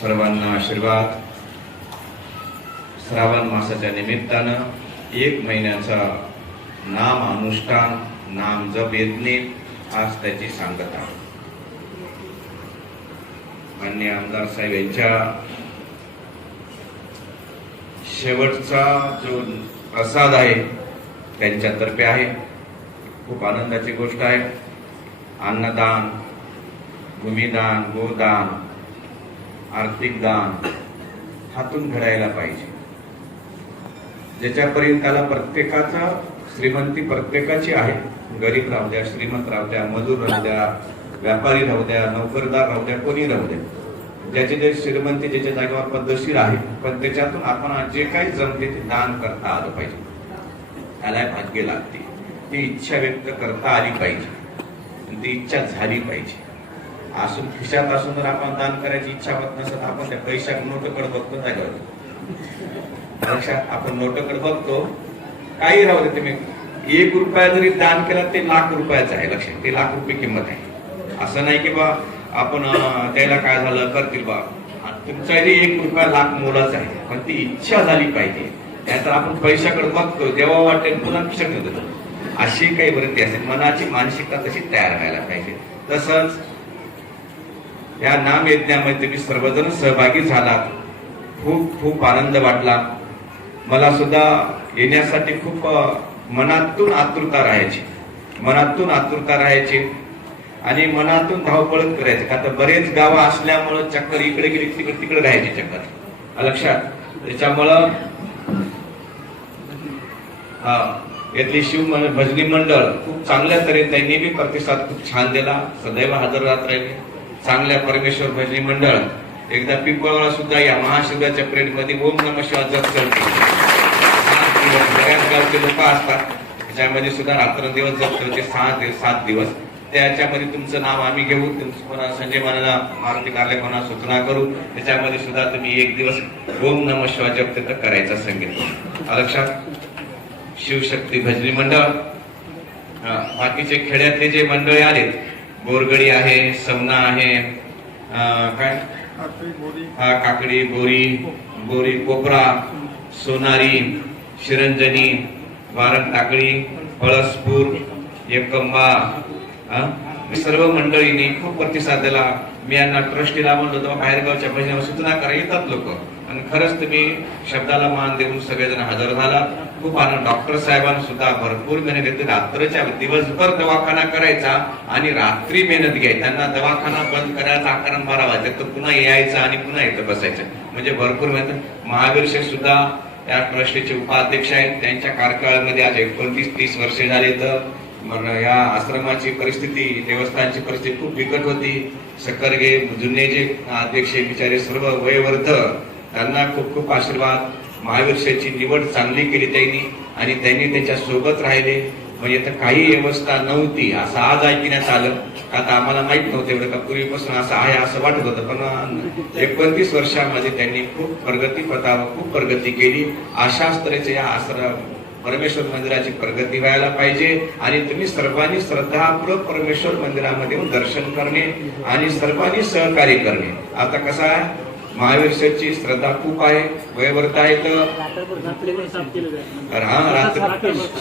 सर्वांना आशीर्वाद. श्रावण मासाच्या निमित्तानं एक महिन्याचा नाम अनुष्ठान नाम जप यज्ञ आज त्याची सांगता मान्य आमदार साहेब यांच्या शेवटचा जो प्रसाद आहे त्यांच्यातर्फे आहे. खूप आनंदाची गोष्ट आहे. अन्नदान भूमिदान गोदान आर्थिक दान हातून घडायला पाहिजे. ज्याच्यापर्यंताला त्याला प्रत्येकाचा श्रीमंती प्रत्येकाची आहे. गरीब राहू द्या श्रीमंत राहू द्या मजूर राहू द्या व्यापारी राहू द्या नोकरदार राहू द्या कोणी राहू द्या. ज्याची जे श्रीमंती ज्याच्या जागेवर पद्धतशीर आहे पण त्याच्यातून आपण जे काही जमते ते दान करता आलं पाहिजे. त्याला भाग्य लागते. ती इच्छा व्यक्त करता आली पाहिजे. ती इच्छा झाली पाहिजे. असून खिशात असून जर आपण दान करायची इच्छा होत नसत आपण त्या पैशा नोटकडे बघतो काय करतो लक्षात आपण नोटकडे बघतो. काही राहू दे तुम्ही. एक रुपया जरी दान केला ते लाख रुपयाचं आहे लक्षात ते लाख रुपये किंमत आहे. असं नाही की बा आपण त्याला काय झालं करतील बा. तुमचा एक रुपया लाख मोलाचा आहे. पण ती इच्छा झाली पाहिजे. त्यानंतर आपण पैशाकडे बघतो देवा वाटेल पुन्हा खिशाकडे देतो अशी काही वृत्ती असेल. मनाची मानसिकता तशी तयार व्हायला पाहिजे. तसंच या नाम यज्ञामध्ये तुम्ही सर्वजण सहभागी झालात. खूप खूप आनंद वाटला. मला सुद्धा येण्यासाठी खूप मनातून आतुरता राहायची. मनातून आतुरता राहायची. आणि मनातून धावपळत करायची. का तर बरेच गावं असल्यामुळं चक्कर इकडे गेली तिकडे तिकडे राहायची चक्कर. लक्षात? त्याच्यामुळं हा यातली शिव भजनी मंडळ खूप चांगल्या तऱ्हेने त्यांनी बी प्रतिसाद खूप छान दिला. सदैव हजर राहत राहिले. चांगल्या परमेश्वर भजनी मंडळ एकदा पिंपळाला सुद्धा या महाशिवराच्या प्रेडमध्ये ओम नम शिवाय जप करते. बऱ्याच गावचे लोक असतात. त्याच्यामध्ये सुद्धा रात्रंदिवस जप करते सहा ते सात दिवस. त्याच्यामध्ये तुमचं नाव आम्ही घेऊ तुमचं संजय महाराजा मारुती कार्य कोणा सूचना करू त्याच्यामध्ये सुद्धा तुम्ही एक दिवस ओम नम शिवाय जप तिथं करायचा संगीत लक्षात? शिवशक्ती भजनी मंडळ. बाकीचे खेड्यातले जे मंडळी आलेत बोरगडी आहे समना आहे काय? हा, काकडी बोरी बोरी कोपरा सोनारी शिरंजनी वारण टाकळी पळसपूर एकंबा हा, सर्व मंडळींनी खूप प्रतिसाद दिला. मी यांना ट्रस्टीला म्हणलो बाहेरगावच्या भजनावर सूचना करा येतात लोक. आणि खरंच तुम्ही शब्दाला मान देऊन सगळेजण हजर झाला. खूप आनंद. डॉक्टर साहेबांना सुद्धा भरपूर मेहनत घेतली. रात्रीच्या दिवसभर दवाखाना करायचा आणि रात्री मेहनत घ्यायची. त्यांना दवाखाना बंद करायचा आकारण बारा वाजता तर पुन्हा यायचं आणि पुन्हा इथं बसायचं. म्हणजे भरपूर मेहनत. महावीर शेठ सुद्धा या ट्रस्टचे उपाध्यक्ष आहेत. त्यांच्या कार्यकाळामध्ये आज एकोणतीस तीस वर्षे झाले तर मग या आश्रमाची परिस्थिती देवस्थानची परिस्थिती खूप बिकट होती. सकरगे जुने जे अध्यक्ष बिचारे सर्व वयवर्ध त्यांना खूप खूप आशीर्वाद. महावीर निवड चांगली केली त्यांनी आणि त्यांनी त्याच्यासोबत राहिले. म्हणजे तर काही व्यवस्था नव्हती असं आज ऐकण्यात आलं. आता आम्हाला माहीत नव्हतं एवढं का पूर्वीपासून असं आहे असं वाटत होतं. पण एकोणतीस वर्षामध्ये त्यांनी खूप प्रगती पथावर खूप प्रगती केली. अशाच तऱ्हेचे या आसरा परमेश्वर मंदिराची प्रगती व्हायला पाहिजे. आणि तुम्ही सर्वांनी श्रद्धापूर्वक परमेश्वर मंदिरामध्ये येऊन दर्शन करणे आणि सर्वांनी सहकार्य करणे. आता कसं आहे? महावीर श्रद्धा खूप आहे वयवर्त आहे तर हा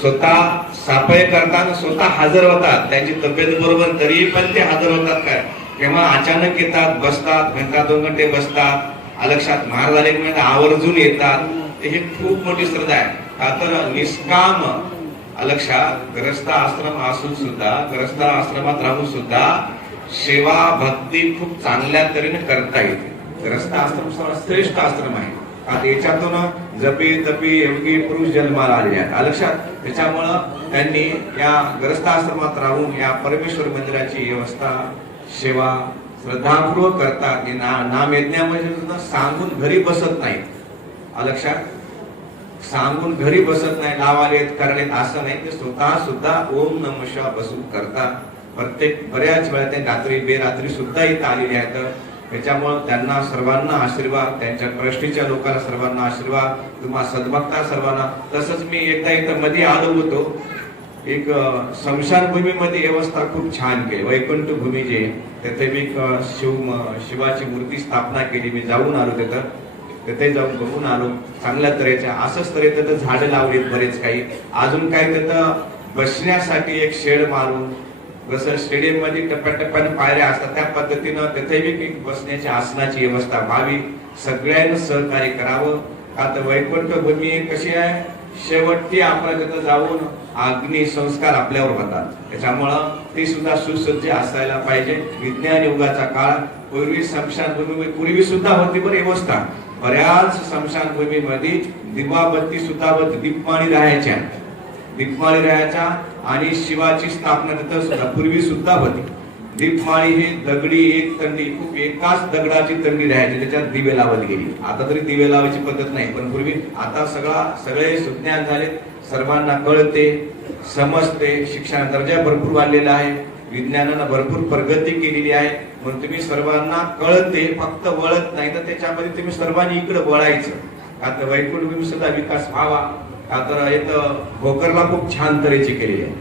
स्वतः सापळे करताना स्वतः हजर होतात. त्यांची तब्येत बरोबर तरी पण ते हजर होतात काय? तेव्हा अचानक येतात बसतात घंटा दोन घंटे बसतात. लक्षात महार झाले म्हणजे आवर्जून येतात. हे खूप मोठी श्रद्धा आहे. का तर निष्काम लक्षात ग्रस्त आश्रम असून सुद्धा ग्रस्त आश्रमात राहून सुद्धा सेवा भक्ती खूप चांगल्या तऱ्हेने करता येते. ग्रस्त आश्रम श्रेष्ठ आश्रम आहे. आता याच्यातून जपी तपी योगी पुरुष जन्माला आलेले आहेत. लक्षात? त्याच्यामुळं त्यांनी या ग्रस्त आश्रमात राहून या परमेश्वर मंदिराची व्यवस्था सेवा श्रद्धापूर्वक करतात. ना नाम यज्ञामध्ये सुद्धा सांगून घरी बसत नाहीत. लक्षात? सांगून घरी बसत नाही लावालेत करणे असं नाही. ते स्वतः सुद्धा ओम नमशा बसून करतात. प्रत्येक बऱ्याच वेळा ते रात्री बेरात्री सुद्धा इथं आलेले आहेत. त्याच्यामुळं त्यांना सर्वांना आशीर्वाद त्यांच्या ट्रस्टीच्या लोकांना सर्वांना आशीर्वाद तुम्हा सद्भक्ता सर्वांना. तसंच मी एकदा इथं मध्ये आलो होतो. एक समशान भूमीमध्ये व्यवस्था खूप छान केली. वैकुंठ भूमी जे तिथे मी शिव शिवाची मूर्ती स्थापना केली. मी जाऊन आलो तिथं. तिथे जाऊन बघून आलो. चांगल्या तऱ्हेच्या असंच तऱ्हे तिथं झाडं लावलीत बरेच काही. अजून काय तिथं बसण्यासाठी एक शेड मारून जसं स्टेडियममध्ये टप्प्याटप्प्याने पायऱ्या असतात. त्या पद्धतीनं तिथे बसण्याची आसनाची व्यवस्था व्हावी. सगळ्यांनी सहकार्य करावं. आता वैकुंठ भूमी कशी आहे? शेवटी आपल्या तिथं जाऊन अग्नी संस्कार आपल्यावर होतात. त्याच्यामुळं ती सुद्धा सुसज्ज असायला पाहिजे. विज्ञान युगाचा काळ. पूर्वी स्मशानभूमी पूर्वी सुद्धा होती बरं व्यवस्था. बऱ्याच स्मशानभूमीमध्ये दिवाबत्ती सुद्धा दीपमाणी राहायच्या. दीपमाळी राहायच्या आणि शिवाची स्थापना तिथं सुद्धा पूर्वी सुद्धा होती. दीपमाळी हे दगडी एक तंडी खूप एकाच दगडाची तंडी राहायची त्याच्यात दिवे लावत गेली. आता तरी दिवे लावायची पद्धत नाही पण पूर्वी आता सगळा सगळे सुज्ञान झाले सर्वांना कळते समजते शिक्षण दर्जा भरपूर वाढलेला आहे. विज्ञानानं भरपूर प्रगती केलेली आहे. म्हणून तुम्ही सर्वांना कळते फक्त वळत नाही तर त्याच्यामध्ये तुम्ही सर्वांनी इकडे वळायचं. आता वैकुंठ सुद्धा विकास व्हावा. का तर इथं भोकरला खूप छान तऱ्हेची केलेली आहे.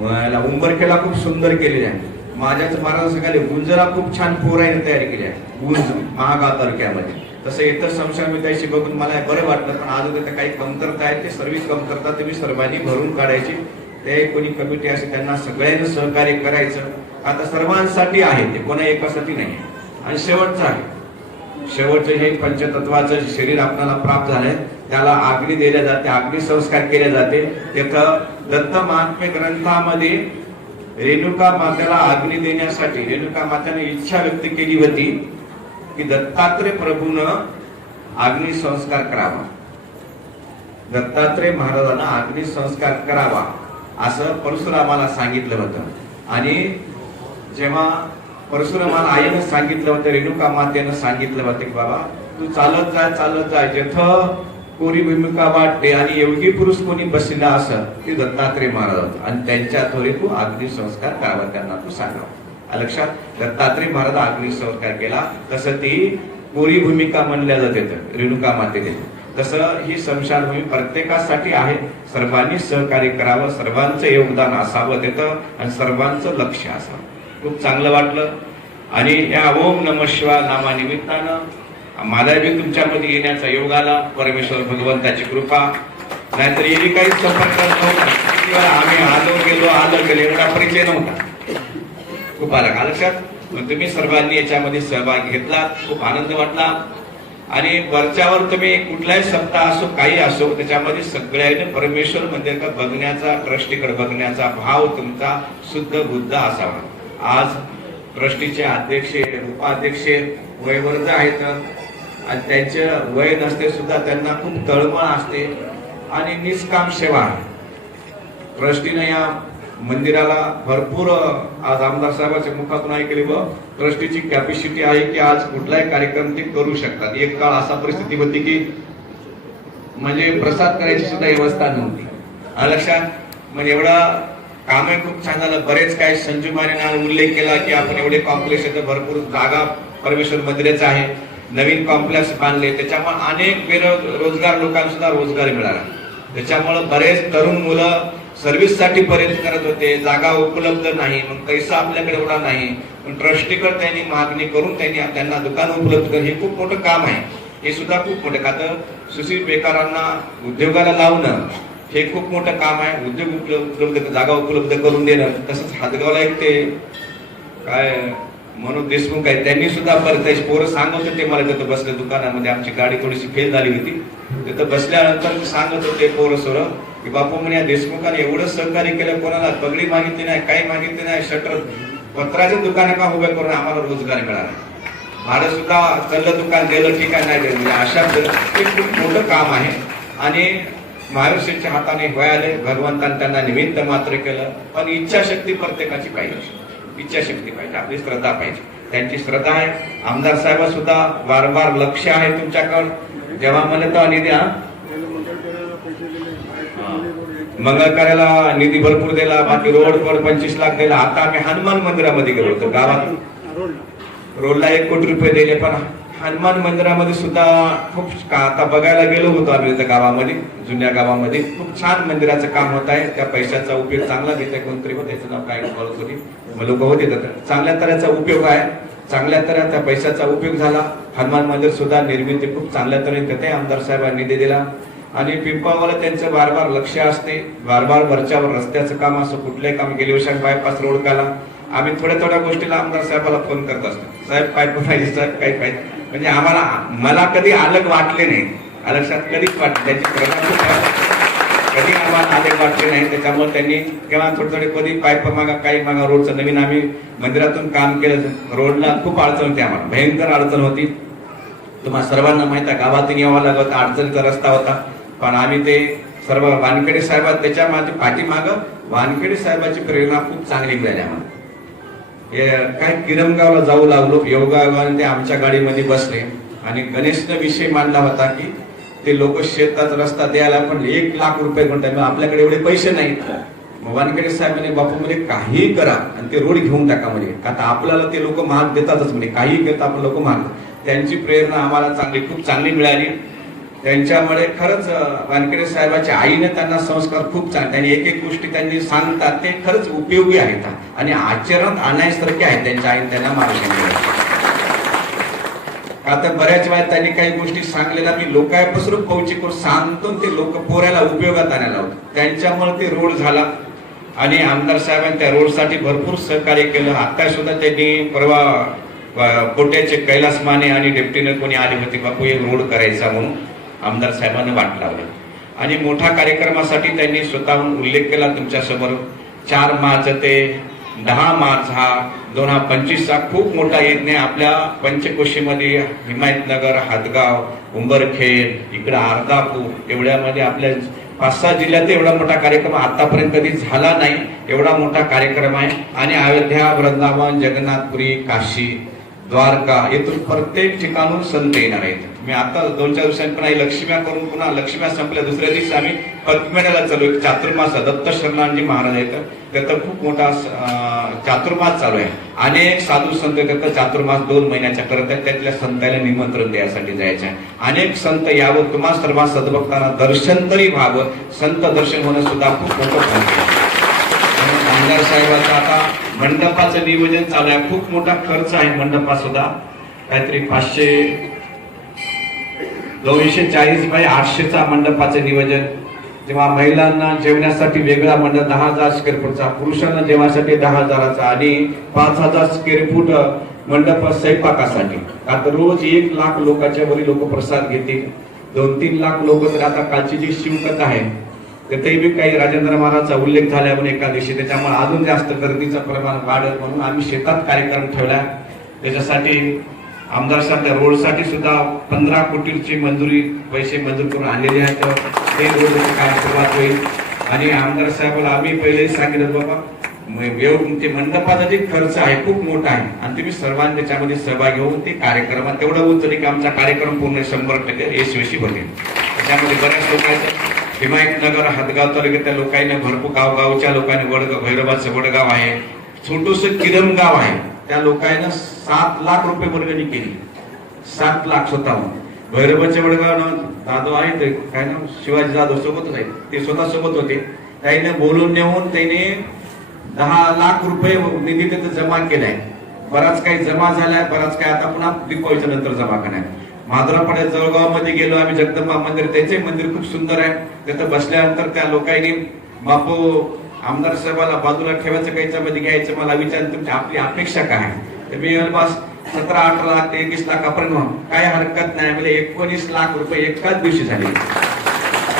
उंबरकेला उंबरखेडला खूप सुंदर केलेली आहे. माझ्याच महाराज सकाळी गुंजरा खूप छान पोराईने तयारी केली आहे. गुंज महागाव तालुक्यामध्ये तसं इतर संशय बघून मला बरं वाटलं पण अजून तिथं काही कमतरता आहेत ते सर्व कमतरता तुम्ही सर्वांनी भरून काढायची. ते कोणी कमिटी असेल त्यांना सगळ्यांनी सहकार्य करायचं. आता सर्वांसाठी आहे ते कोणा एकासाठी नाही. आणि शेवटचं आहे. शेवटचं हे पंचतत्वाचं शरीर आपल्याला प्राप्त झालंय त्याला अग्नी दिल्या जाते अग्नी संस्कार केले जाते. तिथं दत्त महात्म्य ग्रंथामध्ये रेणुका मात्याला अग्नी देण्यासाठी रेणुका मात्याने इच्छा व्यक्त केली होती की दत्तात्रय प्रभून अग्नी संस्कार करावा. दत्तात्रय महाराजांना अग्नी संस्कार करावा असं परशुरामाला सांगितलं होतं. आणि जेव्हा परशुरामाला आईनं सांगितलं होतं रेणुका मातेनं सांगितलं होतं की बाबा तू चालत जाय चालत जा जेथ कोरी भूमिका वाटते आणि योगी पुरुष कोणी बसलेला असं ते दत्तात्रय महाराज होते. आणि त्यांच्या थोडे तू अग्निसंस्कार करावा त्यांना तू सांगावा लक्षात? दत्तात्रय महाराज अग्निसंस्कार केला. तसं ती कोरी भूमिका म्हणल्या जाते रेणुका मातेने तसं ही संशयभूमी प्रत्येकासाठी आहे. सर्वांनी सहकार्य करावं सर्वांचं योगदान असावं तिथं आणि सर्वांचं लक्ष असावं. खूप चांगलं वाटलं. आणि या ओम नम शिवा नामानिमित्तानं मला बी तुमच्यामध्ये येण्याचा योग आला. परमेश्वर भगवंताची कृपा. नाहीतर येणे काही संपर्क नव्हता. किंवा आम्ही आलो गेलो आलो गेलो एवढा परिचय नव्हता. खूप आला. का लक्षात मग तुम्ही सर्वांनी याच्यामध्ये सहभाग घेतला. खूप आनंद वाटला. आणि वरच्यावर तुम्ही कुठलाही सप्ताह असो काही असो त्याच्यामध्ये सगळ्यांनी परमेश्वर मंदिर का बघण्याचा ट्रस्टीकडे बघण्याचा भाव तुमचा शुद्ध बुद्ध असावा. आज ट्रस्टीचे अध्यक्ष उपाध्यक्ष वयवर्ग आहेत आणि त्यांचं वय नसते सुद्धा त्यांना खूप तळमळ असते आणि निष्काम सेवा ट्रस्टीनं ट्रस्टीने या मंदिराला भरपूर आज आमदार साहेबांच्या मुखातून ऐकले व ट्रस्टीची कॅपॅसिटी आहे की आज कुठलाही कार्यक्रम ते करू शकतात. एक काळ असा परिस्थिती होती की म्हणजे प्रसाद करायची सुद्धा व्यवस्था नव्हती. लक्षात म्हणजे एवढा कामही खूप छान झालं. बरेच काही संजू मानेने उल्लेख केला की आपण एवढे कॉम्प्लेक्स येतं भरपूर जागा परमेश्वर मंदिराचा आहे. नवीन कॉम्प्लेक्स बांधले. त्याच्यामुळे अनेक बेरोजगार लोकांना सुद्धा रोजगार मिळाला. त्याच्यामुळं बरेच तरुण मुलं सर्व्हिससाठी प्रयत्न करत होते. जागा उपलब्ध नाही. मग पैसा आपल्याकडे एवढा नाही. पण ट्रस्टीकडे त्यांनी मागणी करून त्यांनी त्यांना दुकान उपलब्ध करणं हे खूप मोठं काम आहे. हे सुद्धा खूप मोठं का तर सुशील बेकारांना उद्योगाला लावणं हे खूप मोठं काम आहे. उद्योग उपलब्ध उपलब्ध जागा उपलब्ध करून देणं. तसंच हातगावला एक ते काय म्हणून देशमुख आहे त्यांनी सुद्धा परत पोरं सांगत होते मला तिथं बसले दुकानामध्ये. आमची गाडी थोडीशी फेल झाली होती. तिथं बसल्यानंतर ते सांगत होते पोरं सोरं की बापू म्हणे या देशमुखाने एवढं सहकार्य केलं कोणाला? पगडी मागितली नाही काही मागितली नाही शटर पत्राचे दुकाने का उभे करून आम्हाला रोजगार मिळाला? भाडं सुद्धा चाललं दुकान दिलं ठिकाण नाही दिलं म्हणजे अशा हे खूप मोठं काम आहे. आणि महाराष्ट्राच्या हाताने वयाले भगवंतान त्यांना निमित्त मात्र केलं. पण इच्छाशक्ती प्रत्येकाची पाहिजे इच्छाशक्ती पाहिजे आपली श्रद्धा पाहिजे. त्यांची श्रद्धा आहे. आमदार साहेब सुद्धा वारंवार लक्ष आहे तुमच्याकडं. जेव्हा मला तर निधी हा? मंगळ कार्याला निधी भरपूर दिला बाकी रोड वर पंचवीस लाख दिला. आता आम्ही हनुमान मंदिरामध्ये गेलो होतो गावात. रोडला एक कोटी रुपये दिले पण हनुमान मंदिरामध्ये सुद्धा खूप का- आता बघायला गेलो होतो आम्ही त्या गावामध्ये जुन्या गावामध्ये. खूप छान मंदिराचं काम होत आहे. त्या पैशाचा उपयोग चांगला देते कोणतरी होते त्याचं नाव काय बोलत होती लोक होते तर चांगल्या तऱ्हेचा उपयोग आहे. चांगल्या तऱ्हे त्या पैशाचा उपयोग झाला. हनुमान मंदिर सुद्धा निर्मिती खूप चांगल्या तऱ्हेने करते. आमदार साहेबांनी निधी दिला. आणि पिंपावाला त्यांचं बार बार लक्ष असते. बार बार वरच्यावर रस्त्याचं काम असं कुठलंही काम गेले वर्षात बायपास रोड काला. आम्ही थोड्या थोड्या गोष्टीला आमदार साहेबाला फोन करत असतो. साहेब काय पाहिजे साहेब काय पाहिजे म्हणजे आम्हाला मला कधी अलग वाटले नाही. अलक्षात कधीच वाटले त्यांची कधी आम्हाला अलग वाटले नाही. त्याच्यामुळे त्यांनी केव्हा थोडे थोडे कधी पाईप मागा काही मागा रोडचं नवीन आम्ही मंदिरातून काम केलं. रोडला खूप अडचण होती आम्हाला. भयंकर अडचण होती. तुम्हाला सर्वांना माहीत आहे गावातून यावं लागत होतं, अडचणीचा रस्ता होता. पण आम्ही ते सर्व वानखेडे साहेब त्याच्या माझी पाठीमागं वानखेडे साहेबाची प्रेरणा खूप चांगली मिळाली आम्हाला. काय किरमगावला जाऊ लागलो योगायोगाने ते आमच्या गाडीमध्ये बसले. आणि गणेशनं विषय मांडला होता की ते लोक शेतात रस्ता द्यायला पण एक लाख रुपये म्हणतात आपल्याकडे एवढे पैसे नाहीत. मग वानखेडे साहेब म्हणे बापू म्हणजे काही करा आणि ते रोड घेऊन टाका म्हणजे आता आपल्याला ते लोक महाग देतातच म्हणे. काही करता आपण लोक महाग. त्यांची प्रेरणा आम्हाला चांगली खूप चांगली मिळाली. त्यांच्यामुळे खरंच वानखेडे साहेबाच्या आईने त्यांना संस्कार खूप चांगले त्यांनी एक एक गोष्टी त्यांनी सांगतात ते खरंच उपयोगी आहेत. आणि आचरणात आणण्यासारखे आहेत त्यांच्या आईने त्यांना मार्गदर्शन केलं आता बऱ्याच वेळा त्यांनी काही गोष्टी सांगलेल्या मी लोकांपासून पौची करून सांगतो ते लोक पोऱ्याला उपयोगात आणायला होतं त्यांच्यामुळे ते रोड झाला. आणि आमदार साहेबांनी त्या रोडसाठी भरपूर सहकार्य केलं. आता सुद्धा त्यांनी परवा कोट्याचे कैलास माने आणि डेप्टीने कोणी आले होते बापू एक रोड करायचा म्हणून. आमदार साहेबांना वाट लावले. आणि मोठ्या कार्यक्रमासाठी त्यांनी स्वतःहून उल्लेख केला तुमच्यासमोर. चार मार्च ते दहा मार्च हा दोन हजार पंचवीसचा खूप मोठा यज्ञ आपल्या पंचकोशीमध्ये हिमायतनगर हातगाव उंबरखेड इकडं अर्धापूर एवढ्यामध्ये आपल्या पाच सहा जिल्ह्यात एवढा मोठा कार्यक्रम आतापर्यंत कधी झाला नाही. एवढा मोठा कार्यक्रम आहे. आणि अयोध्या वृंदावन जगन्नाथपुरी काशी द्वारका येथून प्रत्येक ठिकाणून संत येणार आहेत. मी आता दोन चार दिवसांनी पुन्हा लक्ष्म्या करून पुन्हा लक्ष्म्या संपल्या. दुसऱ्या दिवशी आम्ही पद्मेण्याला चालू आहे. चातुर्मास दत्त शरणांजी महाराज आहेत. त्याचा खूप मोठा चातुर्मास चालू आहे. अनेक साधू संत त्याचा चातुर्मास दोन महिन्याच्या करत आहेत. त्यातल्या संतांना निमंत्रण द्यायसाठी जायचं आहे. अनेक संत यावं. तुम्हा सर्व सद्भक्तांना दर्शन तरी व्हावं. संत दर्शन होणं सुद्धा खूप मोठं आमदार साहेबांचं आता मंडपाचं नियोजन चालू आहे. खूप मोठा खर्च आहे मंडपा सुद्धा काहीतरी पाचशे दोनशे चाळीस बाय आठशेचा मंडपाचं नियोजन. जेव्हा महिलांना जेवण्यासाठी वेगळा मंडप दहा हजार स्क्वेअर फूटचा पुरुषांना जेवण्यासाठी दहा हजाराचा आणि पाच हजार स्क्वेअर फूट मंडप स्वयंपाकासाठी. आता रोज एक लाख लोकांच्या वरी लोक प्रसाद घेतील. दोन तीन लाख लोक तर आता कालची जी शिवकथा आहे त्यातही बी काही राजेंद्र महाराजचा उल्लेख झाला म्हणून एका दिवशी त्याच्यामुळे अजून जास्त गर्दीचं प्रमाण वाढत म्हणून आम्ही शेतात कार्यक्रम ठेवला. त्याच्यासाठी आमदार साहेब रोडसाठी सुद्धा पंधरा कोटीची मंजुरी पैसे मंजूर करून आणलेले आहेत. ते रोडची काय सुरुवात होईल? आणि आमदार साहेबाला आम्ही पहिलेही सांगितलं बाबा ते मंडपाचा जे खर्च आहे खूप मोठा आहे. आणि तुम्ही सर्वांनी त्याच्यामध्ये सहभाग घेऊन ते कार्यक्रमात तेवढं उचलले की आमचा कार्यक्रम पूर्ण शंभर टक्के यशस्वी होतील. त्याच्यामध्ये बऱ्याच लोकांचं हिमायतनगर हातगाव तालुक्यातल्या लोकांनी भरपूर गावगावच्या लोकांनी वडगाव भैरवाचं वडगाव आहे. छोटस किरम गाव आहे. त्या लोकांना सात लाख रुपये वर्गणी केली. सात लाख स्वतःहून. भैरवाचे वडगाव जाधव आहे ते काय ना शिवाजी जाधव सोबतच आहेत ते स्वतः सोबत होते. त्याने बोलून नेऊन त्याने दहा लाख रुपये निधी तिथे जमा केलाय. बराच काही जमा झालाय बराच काही आता पुन्हा दीपावलीच्या नंतर जमा करणार. माधुरापाड्या जळगावमध्ये गेलो आम्ही जगदंबा मंदिर त्याचे मंदिर खूप सुंदर आहे. तिथं बसल्यानंतर त्या लोकांनी बापू आमदार साहेबाला बाजूला ठेवायचं काही मध्ये घ्यायचं? मला विचार तुमची आपली अपेक्षा काय आहे? तर मी जवळपास सतरा अठरा लाख ते एकवीस लाखापर्यंत काय हरकत नाही. म्हणजे एकोणीस लाख रुपये एकाच दिवशी झाले.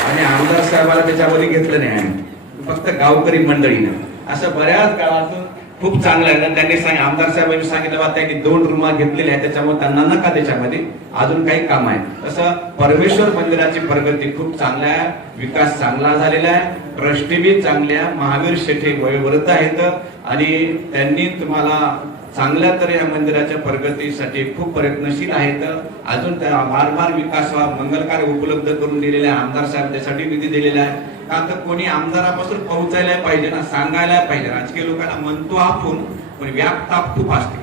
आणि आमदार साहेबाला त्याच्यामध्ये घेतलं नाही आम्ही. फक्त गावकरी मंडळीनं. असं बऱ्याच काळातून खूप चांगलं आहे. त्यांनी सांग आमदार साहेबांनी सांगितलं बा त्यांनी दोन रूम घेतलेले आहेत त्याच्यामुळे त्यांना नका त्याच्यामध्ये. अजून काही काम आहे. तसं परमेश्वर मंदिराची प्रगती खूप चांगल्या आहे. विकास चांगला झालेला आहे. ट्रस्टी बी चांगल्या महावीर शेठे वयोवृद्ध आहेत. आणि त्यांनी तुम्हाला चांगल्या तर या मंदिराच्या प्रगतीसाठी खूप प्रयत्नशील आहेत. अजून त्या वार विकास व्हा मंगलकार्य उपलब्ध करून दिलेले आहे. आमदार साहेब त्यासाठी निधी दिलेला आहे. का तर कोणी आमदारापासून पोहोचायला पाहिजे ना सांगायला पाहिजे. राजकीय लोकांना म्हणतो आपण पण व्यापताप खूप असते.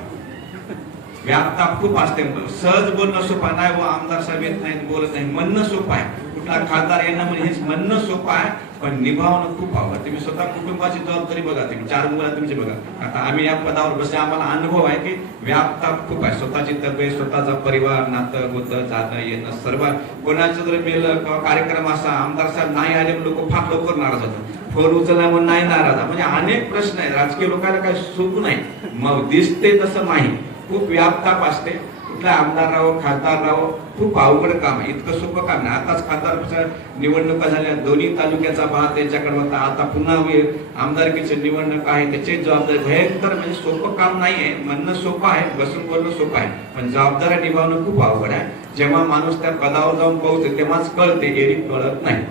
व्यापताप खूप असते. सहज बोलणं सोपा नाही व आमदार साहेब येत नाही बोलत नाही म्हणणं सोपं आहे. खासदार यांना म्हणजे हेच म्हणणं सोपं आहे पण निभावणं खूप आवडतं तुम्ही स्वतः कुटुंबाची जबाबदारी बघा तुम्ही चार मुलं तुमची बघा. आता आम्ही या पदावर बसले आम्हाला अनुभव आहे की व्यापता खूप आहे. स्वतःची तब्येत स्वतःचा परिवार नातं गोतं जाणं येणं सर्व कोणाचं जर मेलं किंवा कार्यक्रम असा आमदार साहेब नाही आले लोक फार लवकर नाराज होतात. फोन उचलला म्हणून नाही नाराज. म्हणजे अनेक प्रश्न आहेत. राजकीय लोकांना काही सोपू नाही. मग दिसते तसं नाही. खूप व्यापताप असते कुठला आमदार राहो खासदार राहो खूप अवघड काम आहे. इतकं सोपं काम नाही. आताच खासदार निवडणुका झाल्या. दोन्ही तालुक्याचा भाग त्यांच्याकडे होता. आता पुन्हा होईल आमदारकीची निवडणूक आहे त्याची जबाबदारी भयंकर म्हणजे सोपं काम नाही आहे. म्हणणं सोपं आहे बसून बोलणं सोपं आहे. पण जबाबदाऱ्या निभावणं खूप अवघड आहे. जेव्हा माणूस त्या पदावर जाऊन पोहोचते तेव्हाच कळते एरी कळत नाही.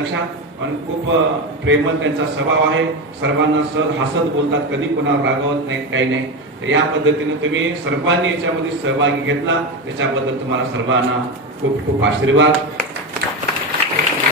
लक्षात पण खूप प्रेमल प्रेमळ त्यांचा स्वभाव आहे. सर्वांना सहज हसत बोलतात. कधी कोणावर रागवत नाही काही नाही. तर या पद्धतीने तुम्ही सर्वांनी याच्यामध्ये सहभागी घेतला. त्याच्याबद्दल तुम्हाला सर्वांना खूप खूप आशीर्वाद.